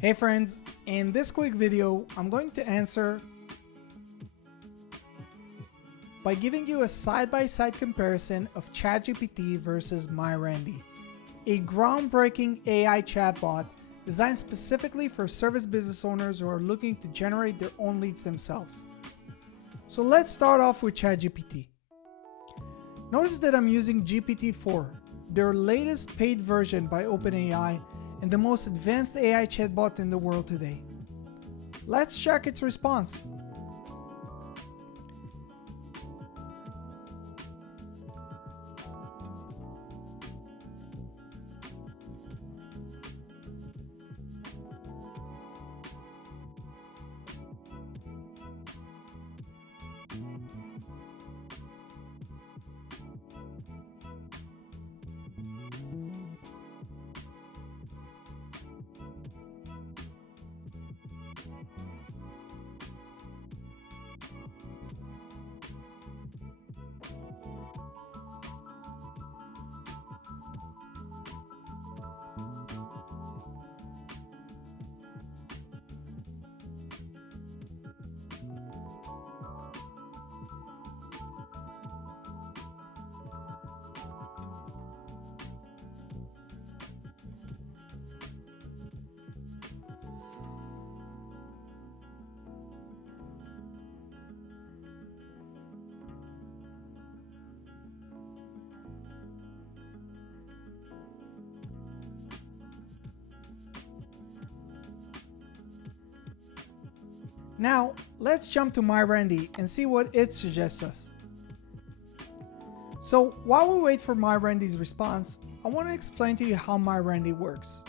Hey friends, in this quick video, I'm going to answer by giving you a side-by-side comparison of ChatGPT versus MyRandy, a groundbreaking AI chatbot designed specifically for service business owners who are looking to generate their own leads themselves. So let's start off with ChatGPT. Notice that I'm using GPT-4, their latest paid version by OpenAI and the most advanced AI chatbot in the world today. Let's check its response. Now, let's jump to MyRandy and see what it suggests us. So while we wait for MyRandy's response, I want to explain to you how MyRandy works.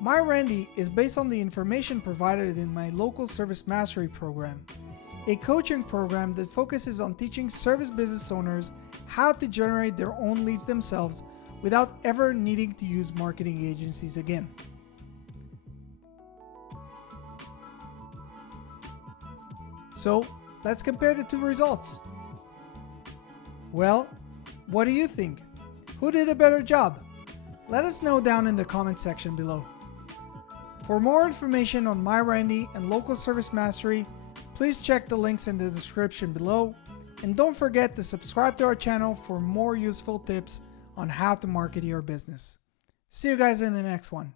MyRandy is based on the information provided in my local service mastery program, a coaching program that focuses on teaching service business owners how to generate their own leads themselves without ever needing to use marketing agencies again. So let's compare the two results. Well, what do you think? Who did a better job? Let us know down in the comment section below. For more information on MyRandy and local service mastery, please check the links in the description below. And don't forget to subscribe to our channel for more useful tips on how to market your business. See you guys in the next one.